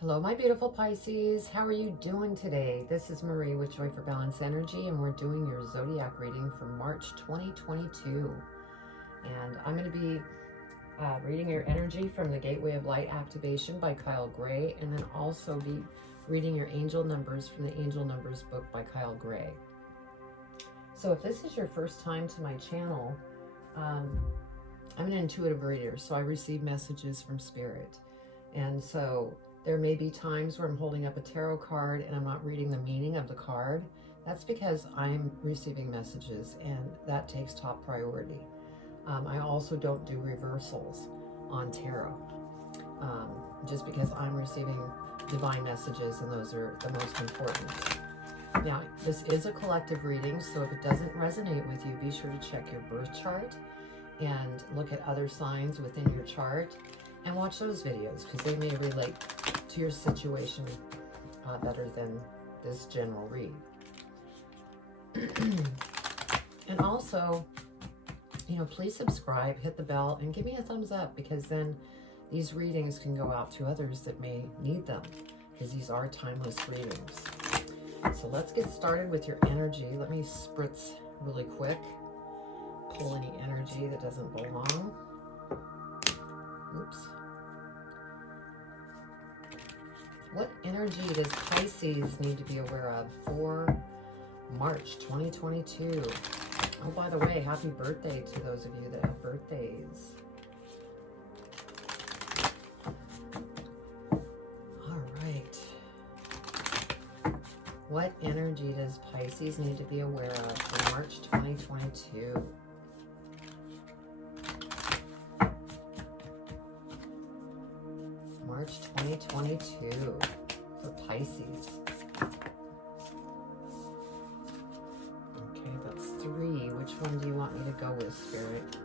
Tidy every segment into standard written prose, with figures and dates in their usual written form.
Hello, my beautiful Pisces. How are you doing today? This is Marie with Joy for Balance Energy, and we're doing your zodiac reading for March 2022. And I'm going to be reading your energy from the Gateway of Light Activation by Kyle Gray, and then also be reading your angel numbers from the Angel Numbers book by Kyle Gray. So if this is your first time to my channel, I'm an intuitive reader, so I receive messages from Spirit. And so there may be times where I'm holding up a tarot card and I'm not reading the meaning of the card. That's because I'm receiving messages, and that takes top priority. I also don't do reversals on tarot, just because I'm receiving divine messages, and those are the most important. Now, this is a collective reading, so if it doesn't resonate with you, be sure to check your birth chart and look at other signs within your chart and watch those videos, because they may relate to your situation better than this general read. And also, please subscribe, hit the bell, and give me a thumbs up, because then these readings can go out to others that may need them, because these are timeless readings. So let's get started with your energy. Let me spritz really quick, pull any energy that doesn't belong. Oops. What energy does Pisces need to be aware of for March 2022? Oh, by the way, happy birthday to those of you that have birthdays. All right. What energy does Pisces need to be aware of for March 2022? March 2022 for Pisces. Okay, that's 3. Which one do you want me to go with, Spirit?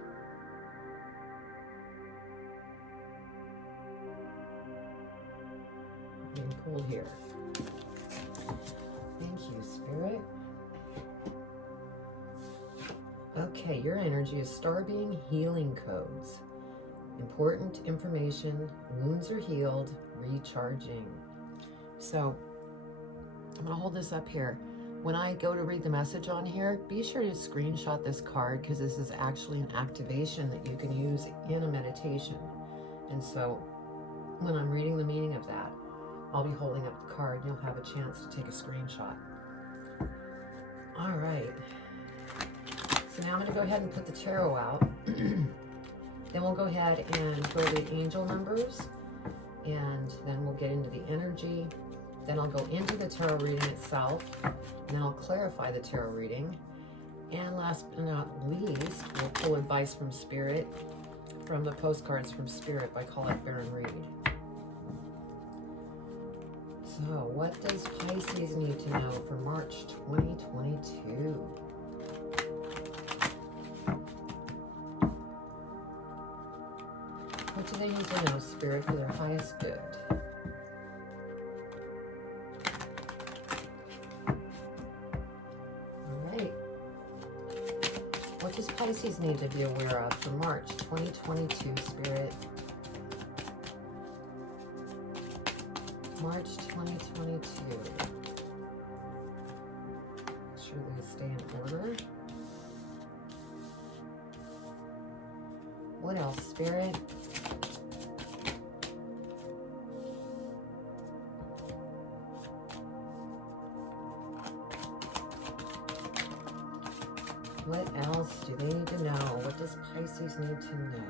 Being pulled here. Thank you, Spirit. Okay, your energy is star being healing codes. Important information, wounds are healed, recharging. So I'm going to hold this up here. When I go to read the message on here, be sure to screenshot this card, because this is actually an activation that you can use in a meditation. And so when I'm reading the meaning of that, I'll be holding up the card and you'll have a chance to take a screenshot. All right. So now I'm going to go ahead and put the tarot out. Then we'll go ahead and go to the angel numbers, and then we'll get into the energy. Then I'll go into the tarot reading itself, and then I'll clarify the tarot reading. And last but not least, we'll pull advice from Spirit, from the postcards from Spirit by Colette Baron Reed. So what does Pisces need to know for March 2022? What do they need to know, Spirit, for their highest good? All right. What does Pisces need to be aware of for March 2022, Spirit? March 2022. Sure they stay in order. What else, Spirit? What else do they need to know? What does Pisces need to know?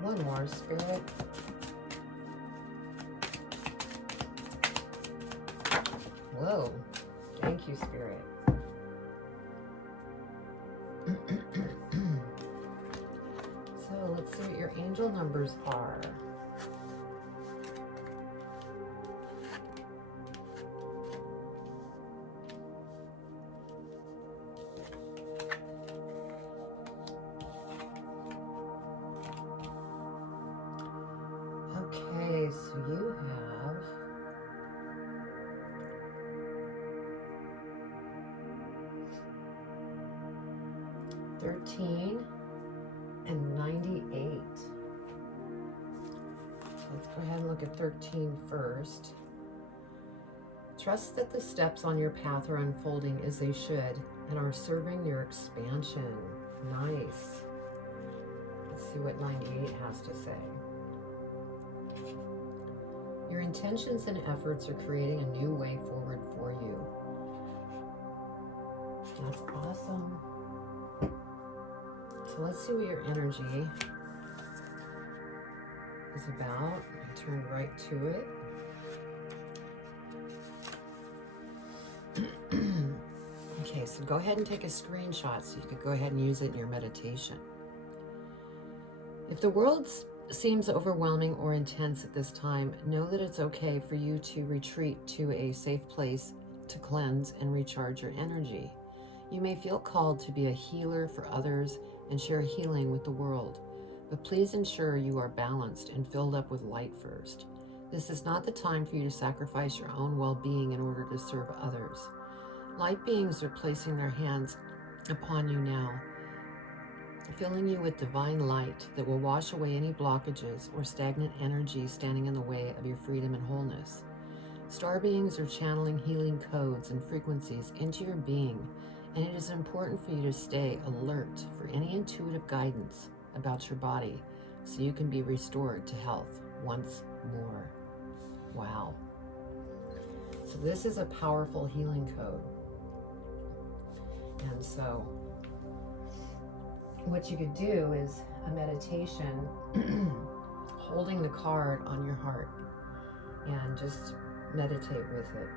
One more, Spirit. Whoa. Thank you, Spirit. So let's see what your angel numbers are. Okay, so you have 13 and 98. let's go ahead and look at 13 first. Trust that the steps on your path are unfolding as they should and are serving your expansion. Nice. Let's see what 98 has to say. Your intentions and efforts are creating a new way forward for you. That's awesome. So let's see what your energy is about. I turned right to it. Okay, so go ahead and take a screenshot so you can go ahead and use it in your meditation. If the world seems overwhelming or intense at this time, know that it's okay for you to retreat to a safe place to cleanse and recharge your energy. You may feel called to be a healer for others and share healing with the world, but please ensure you are balanced and filled up with light first. This is not the time for you to sacrifice your own well-being in order to serve others. Light beings are placing their hands upon you now, filling you with divine light that will wash away any blockages or stagnant energy standing in the way of your freedom and wholeness. Star beings are channeling healing codes and frequencies into your being, and it is important for you to stay alert for any intuitive guidance about your body so you can be restored to health once more. Wow. So this is a powerful healing code. And so what you could do is a meditation holding the card on your heart and just meditate with it.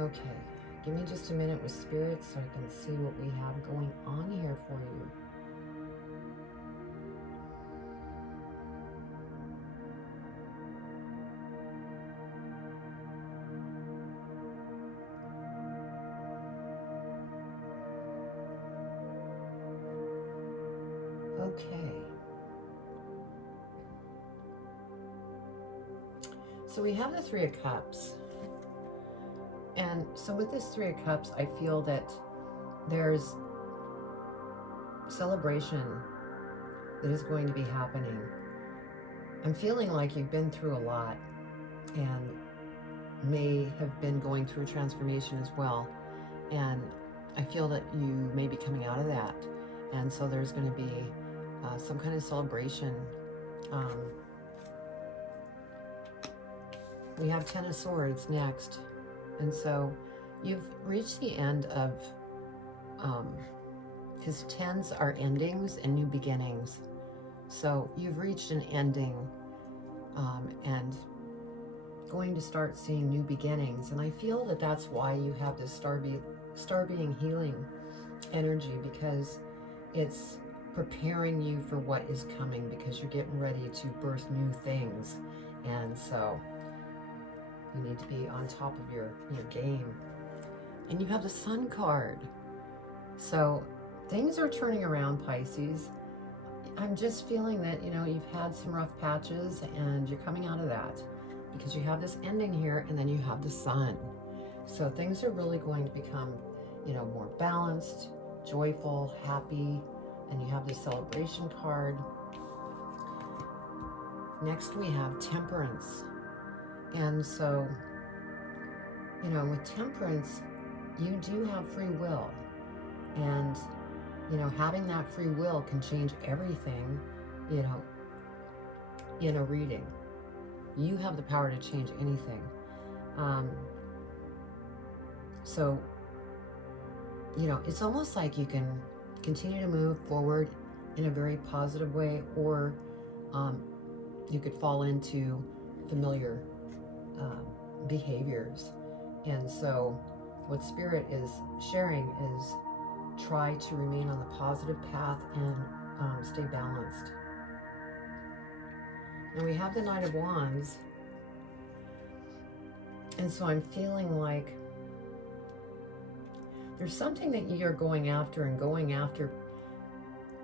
Okay, give me just a minute with spirit so I can see what we have going on here for you. Okay. So we have the Three of Cups. And so with this Three of Cups, I feel that there's celebration that is going to be happening. I'm feeling like you've been through a lot and may have been going through transformation as well. And I feel that you may be coming out of that. And so there's going to be some kind of celebration. We have Ten of Swords next. And so you've reached the end of, because tens are endings and new beginnings. So you've reached an ending and going to start seeing new beginnings. And I feel that that's why you have this star being healing energy, because it's preparing you for what is coming, because you're getting ready to birth new things. And so you need to be on top of your game. And you have the Sun card. So things are turning around, Pisces. I'm just feeling that, you've had some rough patches and you're coming out of that, because you have this ending here and then you have the Sun. So things are really going to become, more balanced, joyful, happy, and you have the celebration card. Next we have Temperance. And so, with Temperance, you do have free will. And, having that free will can change everything, in a reading. You have the power to change anything. So, it's almost like you can continue to move forward in a very positive way, or you could fall into familiar behaviors. And so what Spirit is sharing is try to remain on the positive path and stay balanced. And we have the Knight of Wands. And so I'm feeling like there's something that you're going after and going after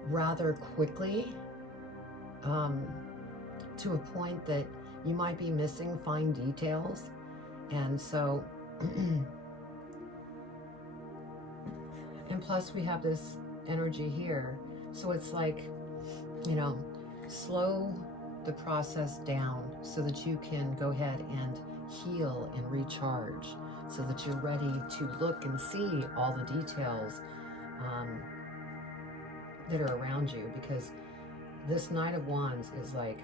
rather quickly, to a point that you might be missing fine details. And so, and plus we have this energy here. So it's like, slow the process down so that you can go ahead and heal and recharge, so that you're ready to look and see all the details that are around you, because this Knight of Wands is like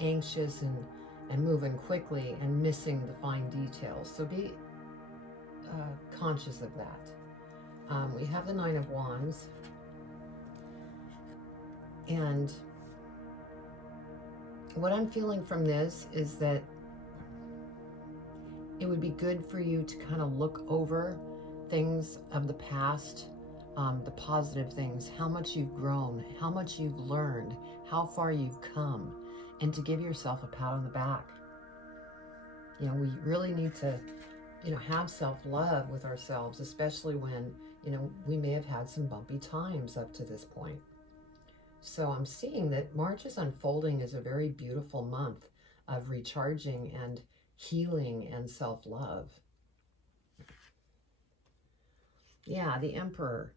anxious and moving quickly and missing the fine details. So be conscious of that. We have the Nine of Wands, and what I'm feeling from this is that it would be good for you to kind of look over things of the past, the positive things, how much you've grown, how much you've learned, how far you've come, and to give yourself a pat on the back. You know, we really need to, you know, have self-love with ourselves, especially when, you know, we may have had some bumpy times up to this point. So I'm seeing that March is unfolding as a very beautiful month of recharging and healing and self-love. Yeah, the Emperor.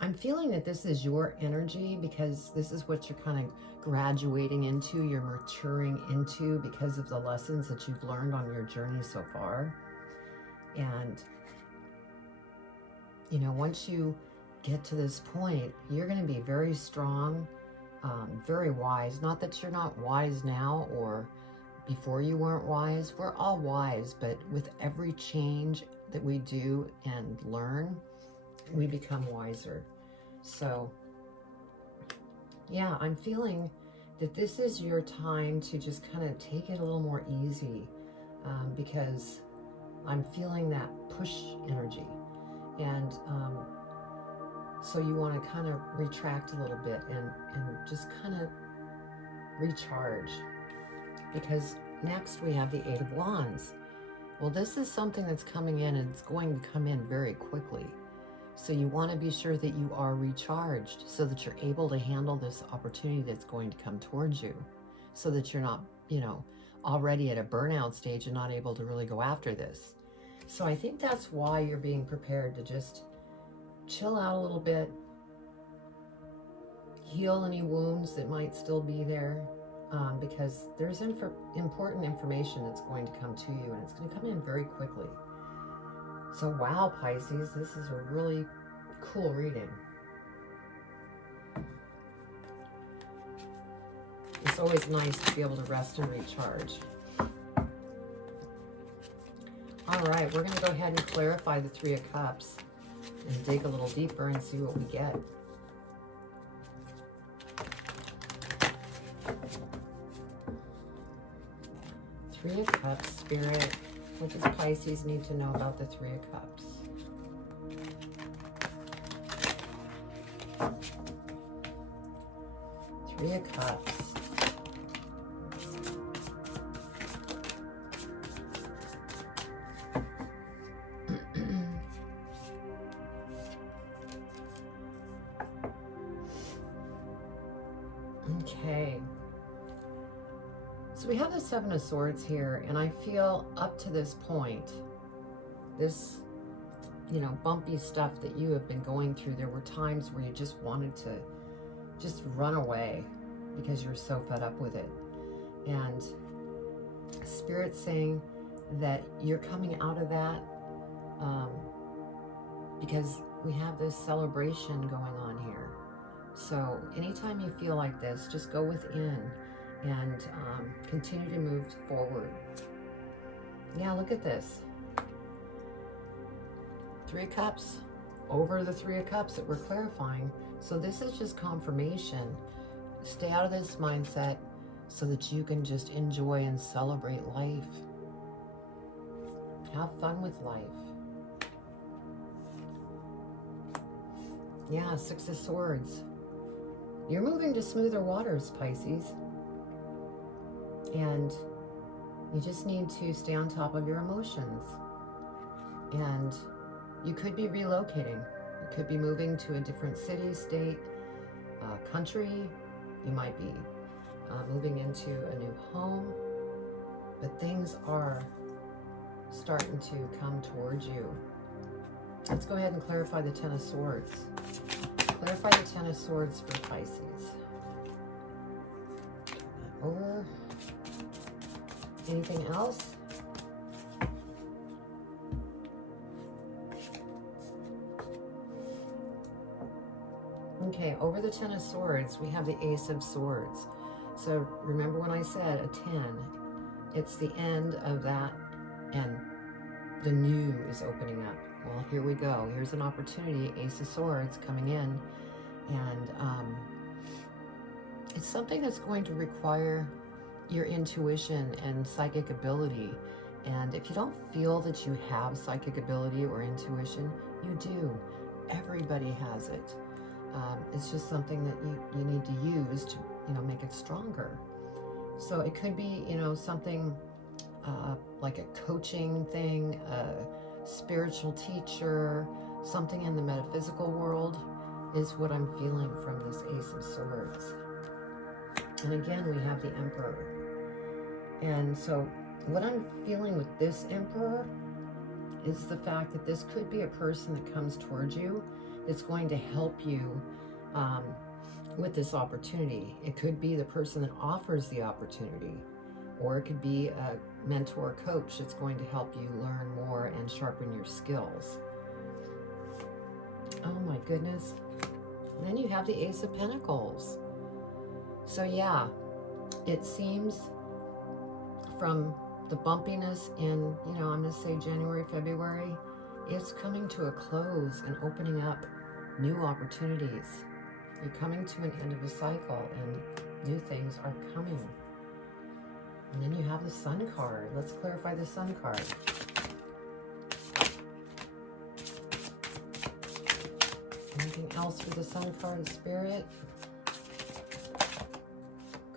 I'm feeling that this is your energy, because this is what you're kind of graduating into, you're maturing into, because of the lessons that you've learned on your journey so far. And, you know, once you get to this point, you're going to be very strong, very wise. Not that you're not wise now, or before you weren't wise. We're all wise, but with every change that we do and learn, we become wiser. So yeah, I'm feeling that this is your time to just kind of take it a little more easy, because I'm feeling that push energy, and so you want to kind of retract a little bit and just kind of recharge, because next we have the Eight of Wands. Well, this is something that's coming in, and it's going to come in very quickly. So you want to be sure that you are recharged, so that you're able to handle this opportunity that's going to come towards you, so that you're not, you know, already at a burnout stage and not able to really go after this. So I think that's why you're being prepared to just chill out a little bit, heal any wounds that might still be there, because there's important information that's going to come to you, and it's going to come in very quickly. So wow, Pisces, this is a really cool reading. It's always nice to be able to rest and recharge. All right, we're going to go ahead and clarify the Three of Cups and dig a little deeper and see what we get. Three of Cups, Spirit. What does Pisces need to know about the Three of Cups? Three of Cups. Okay. So we have the Seven of Swords here, and I feel up to this point, this, you know, bumpy stuff that you have been going through, there were times where you just wanted to just run away because you're so fed up with it. And Spirit's saying that you're coming out of that, because we have this celebration going on here. So anytime you feel like this, just go within and continue to move forward. Yeah, look at this. Three of Cups over the Three of Cups that we're clarifying. So this is just confirmation. Stay out of this mindset so that you can just enjoy and celebrate life. Have fun with life. Yeah, Six of Swords. You're moving to smoother waters, Pisces. And you just need to stay on top of your emotions. And you could be relocating. You could be moving to a different city, state, country. You might be moving into a new home. But things are starting to come towards you. Let's go ahead and clarify the Ten of Swords. Clarify the Ten of Swords for Pisces. over. Anything else? Okay, over the Ten of Swords, we have the Ace of Swords. So remember when I said a 10, it's the end of that and the new is opening up. Well, here we go. Here's an opportunity, Ace of Swords coming in. And it's something that's going to require your intuition and psychic ability. And if you don't feel that you have psychic ability or intuition, you do. Everybody has it. It's just something that you need to use to, make it stronger. So it could be, something like a coaching thing, a spiritual teacher, something in the metaphysical world is what I'm feeling from this Ace of Swords. And again, we have the Emperor. And so what I'm feeling with this Emperor is the fact that this could be a person that comes towards you that's going to help you with this opportunity. It could be the person that offers the opportunity, or it could be a mentor coach that's going to help you learn more and sharpen your skills. Oh my goodness. And then you have the Ace of Pentacles. So yeah, it seems from the bumpiness in, I'm going to say January, February, it's coming to a close and opening up new opportunities. You're coming to an end of a cycle and new things are coming. And then you have the Sun card. Let's clarify the Sun card. Anything else for the Sun card, Spirit?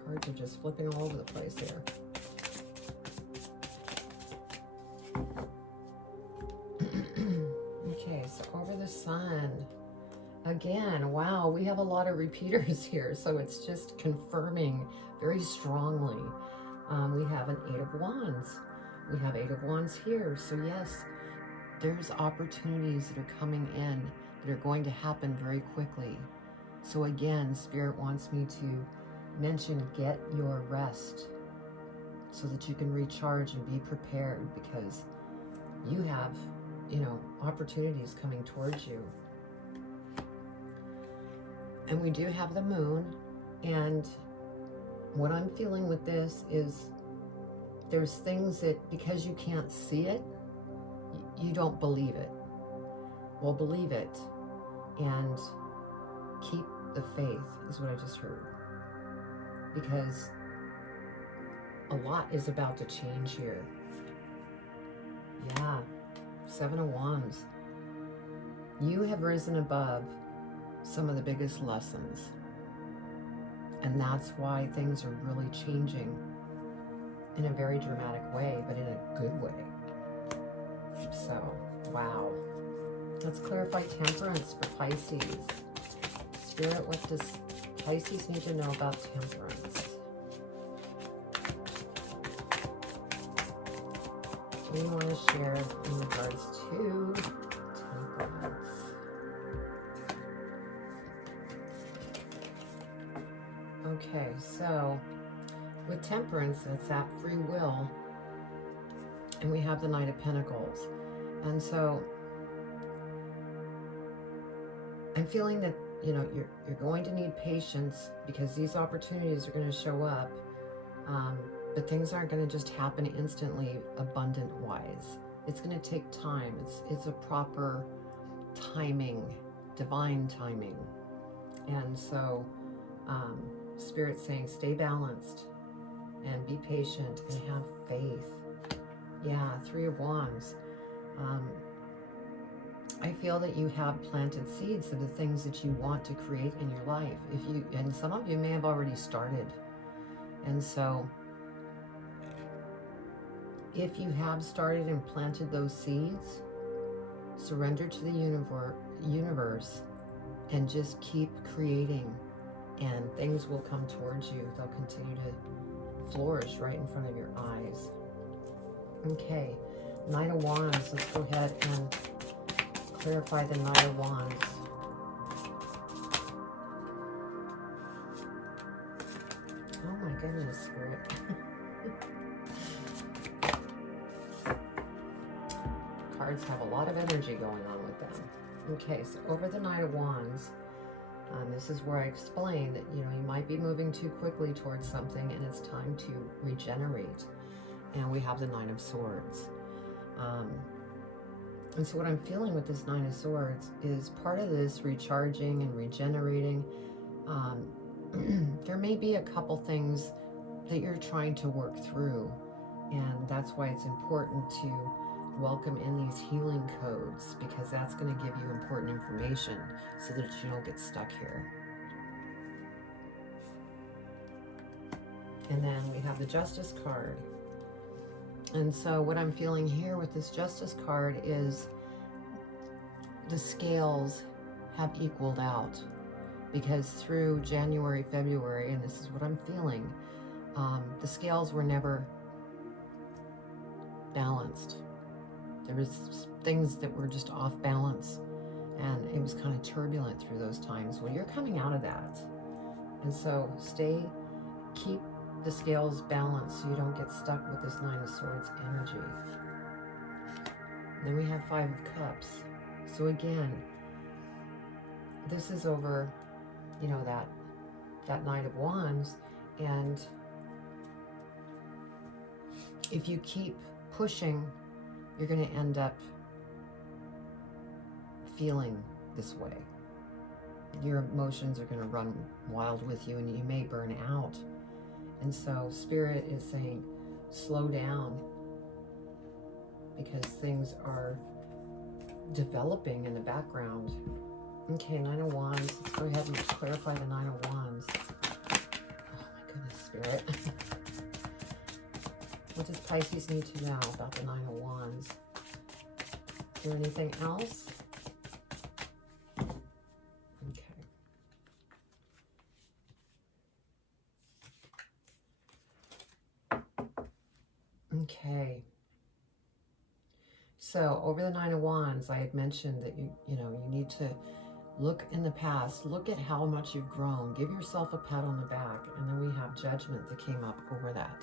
Cards are just flipping all over the place here. Okay, so over the Sun. Again, wow, we have a lot of repeaters here, so it's just confirming very strongly. We have an Eight of Wands. We have Eight of Wands here. So yes, there's opportunities that are coming in that are going to happen very quickly. So again, Spirit wants me to mention, get your rest so that you can recharge and be prepared, because you have, opportunities coming towards you. And we do have the Moon, and what I'm feeling with this is there's things that, because you can't see it, you don't believe it. Well, believe it and keep the faith is what I just heard. Because a lot is about to change here. Yeah, Seven of Wands. You have risen above some of the biggest lessons. And that's why things are really changing in a very dramatic way, but in a good way. So, wow. Let's clarify Temperance for Pisces. Spirit, what does Pisces need to know about Temperance? What do you want to share in regards to Temperance? Okay, so with Temperance, it's that free will, and we have the Knight of Pentacles. And so I'm feeling that, you're going to need patience, because these opportunities are going to show up, but things aren't going to just happen instantly, abundant-wise. It's going to take time. It's a proper timing, divine timing. And so Spirit's saying stay balanced and be patient and have faith. Yeah, Three of Wands. I feel that you have planted seeds of the things that you want to create in your life. And some of you may have already started. And so if you have started and planted those seeds, surrender to the universe and just keep creating, and things will come towards you. They'll continue to flourish right in front of your eyes. Okay, Knight of Wands. Let's go ahead and clarify the Knight of Wands. Oh my goodness, Spirit. Cards have a lot of energy going on with them. Okay, so over the Knight of Wands, this is where I explain that, you might be moving too quickly towards something and it's time to regenerate. And we have the Nine of Swords. And so what I'm feeling with this Nine of Swords is part of this recharging and regenerating. There may be a couple things that you're trying to work through, and that's why it's important to welcome in these healing codes, because that's going to give you important information so that you don't get stuck here. And then we have the Justice card. And so what I'm feeling here with this Justice card is the scales have equaled out, because through January, February, and this is what I'm feeling, the scales were never balanced. There was things that were just off balance, and it was kind of turbulent through those times. Well, you're coming out of that. And so keep the scales balanced so you don't get stuck with this Nine of Swords energy. And then we have Five of Cups. So again, this is over, that Knight of Wands, and if you keep pushing, you're going to end up feeling this way. Your emotions are going to run wild with you, and you may burn out. And so Spirit is saying, slow down, because things are developing in the background. Okay, Nine of Wands. Let's go ahead and clarify the Nine of Wands. Oh my goodness, Spirit. What does Pisces need to know about the Nine of Wands? Is there anything else? Okay. So over the Nine of Wands, I had mentioned that you need to look in the past, look at how much you've grown, give yourself a pat on the back, and then we have Judgment that came up over that.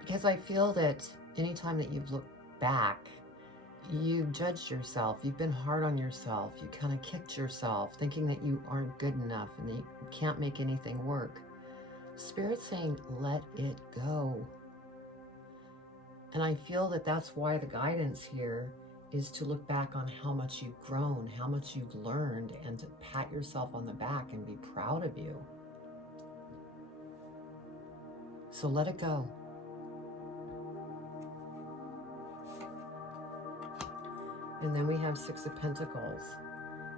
Because I feel that anytime that you've looked back, you've judged yourself, you've been hard on yourself, you kind of kicked yourself, thinking that you aren't good enough and that you can't make anything work. Spirit's saying, let it go. And I feel that that's why the guidance here is to look back on how much you've grown, how much you've learned, and to pat yourself on the back and be proud of you. So let it go. And then we have Six of Pentacles.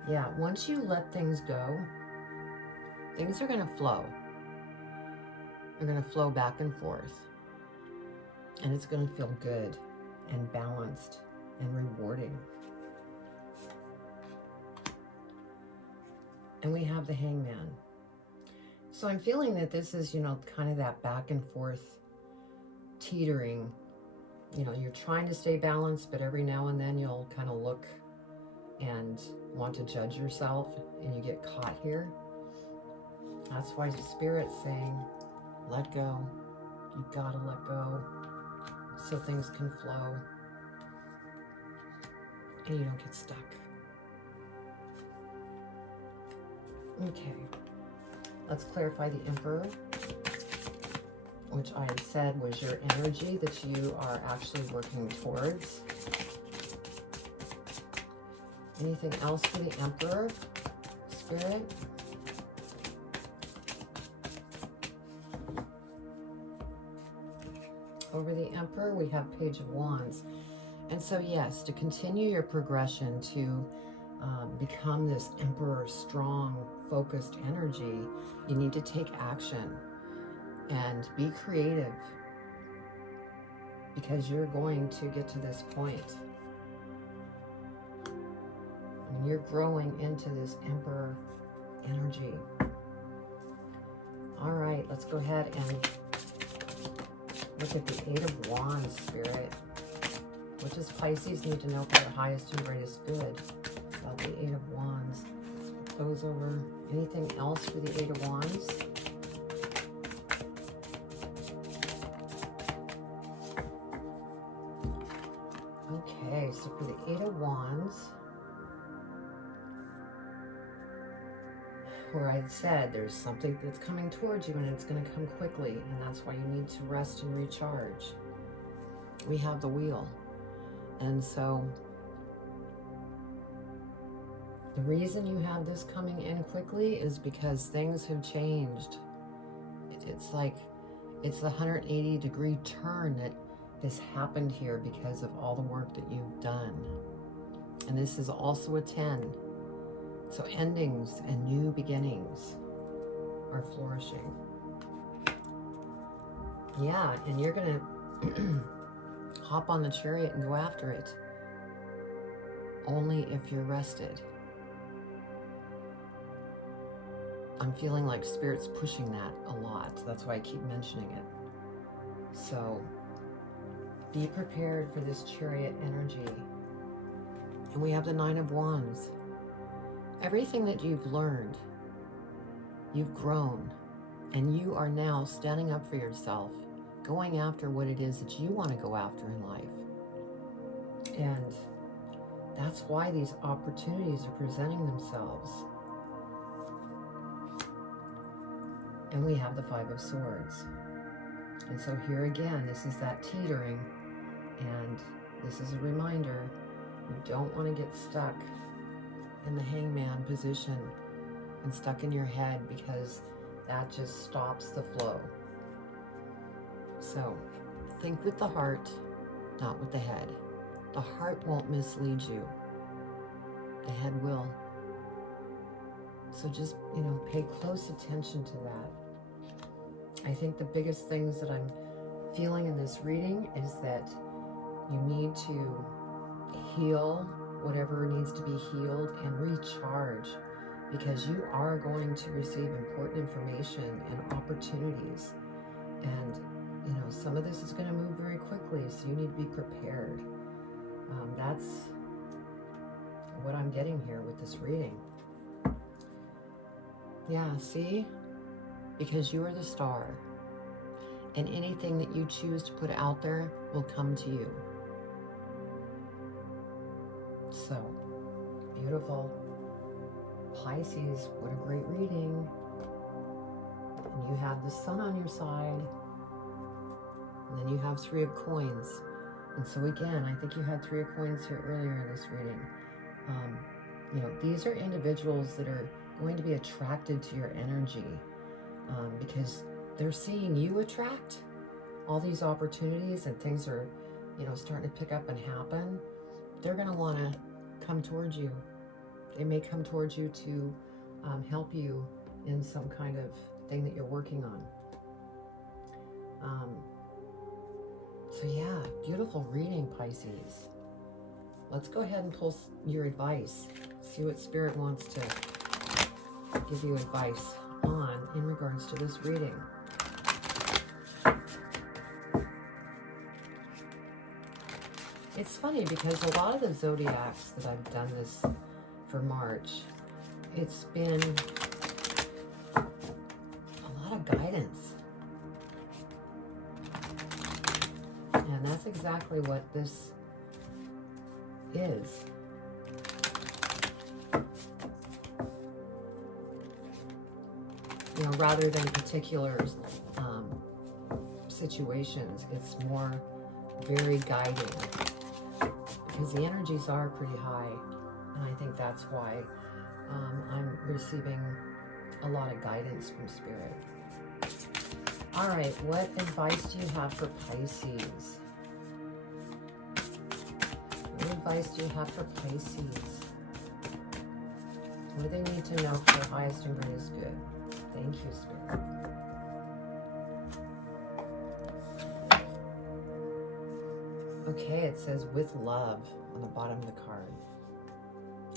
Yeah, once you let things go, things are going to flow. They're going to flow back and forth. And it's going to feel good and balanced and rewarding. And we have the Hangman. So I'm feeling that this is, kind of that back and forth teetering. You're trying to stay balanced, but every now and then you'll kind of look and want to judge yourself, and you get caught here. That's why the Spirit's saying, let go. You gotta let go so things can flow and you don't get stuck. Okay, let's clarify the Emperor, which I had said was your energy that you are actually working towards. Anything else for the Emperor, Spirit? Over the Emperor, we have Page of Wands. And so yes, to continue your progression to become this Emperor, strong, focused energy, you need to take action and be creative, because you're going to get to this point. And you're growing into this Emperor energy. All right, let's go ahead and look at the Eight of Wands, Spirit. What does Pisces need to know for the highest and greatest good about the Eight of Wands? Let's flip those over. Anything else for the Eight of Wands? I said, there's something that's coming towards you and it's going to come quickly, and that's why you need to rest and recharge. We have the wheel. And so the reason you have this coming in quickly is because things have changed. It's like, it's the 180-degree turn that this happened here because of all the work that you've done. And this is also a 10. So endings and new beginnings are flourishing. Yeah, and you're going to hop on the chariot and go after it. Only if you're rested. I'm feeling like Spirit's pushing that a lot. That's why I keep mentioning it. So be prepared for this chariot energy. And we have the 9 of Wands. Everything that you've learned, you've grown, and you are now standing up for yourself, going after what it is that you want to go after in life. And that's why these opportunities are presenting themselves. And we have the 5 of Swords. And so here again, this is that teetering. And this is a reminder, you don't want to get stuck in the hangman position and stuck in your head, because that just stops the flow. So think with the heart, not with the head. The heart won't mislead you. The head will. So just, pay close attention to that. I think the biggest things that I'm feeling in this reading is that you need to heal whatever needs to be healed and recharge, because you are going to receive important information and opportunities. And, some of this is going to move very quickly, so you need to be prepared. That's what I'm getting here with this reading. Yeah, see? Because you are the star, and anything that you choose to put out there will come to you. So, beautiful. Pisces, what a great reading. And you have the sun on your side, and then you have 3 of coins. And so again, I think you had 3 of coins here earlier in this reading. These are individuals that are going to be attracted to your energy, because they're seeing you attract all these opportunities, and things are, starting to pick up and happen. They're going to want to come towards you. They may come towards you to help you in some kind of thing that you're working on. So yeah, beautiful reading, Pisces. Let's go ahead and pull your advice. See what Spirit wants to give you advice on in regards to this reading. It's funny because a lot of the zodiacs that I've done this for March, it's been a lot of guidance. And that's exactly what this is. Rather than particular situations, it's more very guiding, because the energies are pretty high, and I think that's why I'm receiving a lot of guidance from Spirit. All right, what advice do you have for Pisces? What advice do you have for Pisces? What do they need to know for their highest and greatest good? Thank you, Spirit. Okay, it says with love on the bottom of the card.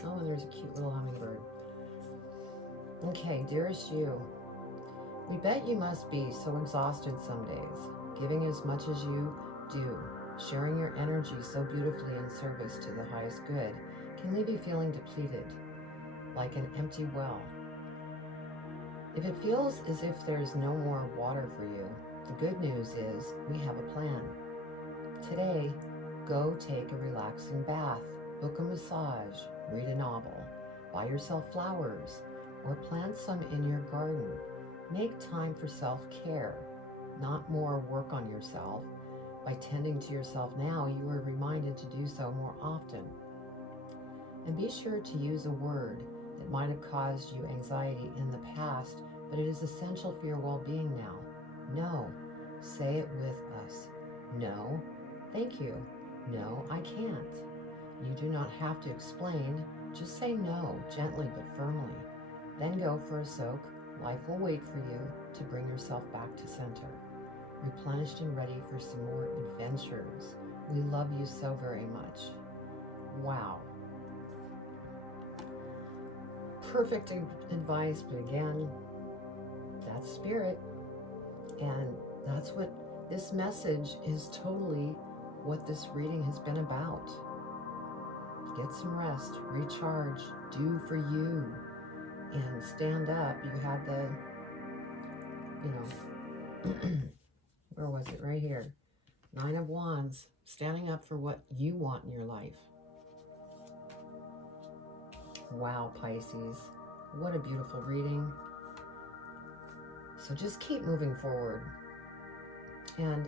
Oh, and there's a cute little hummingbird. Okay, dearest you, we bet you must be so exhausted some days, giving as much as you do, sharing your energy so beautifully in service to the highest good can leave you feeling depleted, like an empty well. If it feels as if there's no more water for you, the good news is we have a plan. Today, go take a relaxing bath, book a massage, read a novel, buy yourself flowers, or plant some in your garden. Make time for self-care, not more work on yourself. By tending to yourself now, you are reminded to do so more often. And be sure to use a word that might have caused you anxiety in the past, but it is essential for your well-being now. No. Say it with us. No. Thank you. No, I can't. You do not have to explain. Just say no, gently but firmly. Then go for a soak. Life will wait for you to bring yourself back to center, replenished and ready for some more adventures. We love you so very much. Wow. Perfect advice, but again, that's spirit. And that's what this message is, totally what this reading has been about. Get some rest, recharge, do for you, and stand up. You had the, where was it? Right here. 9 of Wands, standing up for what you want in your life. Wow, Pisces, what a beautiful reading. So just keep moving forward. And,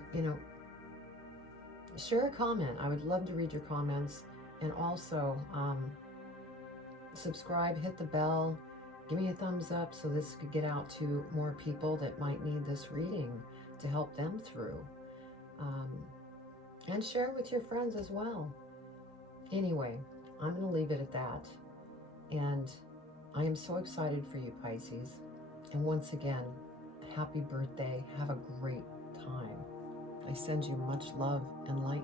share a comment. I would love to read your comments. And also, subscribe, hit the bell, give me a thumbs up so this could get out to more people that might need this reading to help them through. And share it with your friends as well. Anyway, I'm going to leave it at that. And I am so excited for you, Pisces. And once again, happy birthday. Have a great time. I send you much love and light.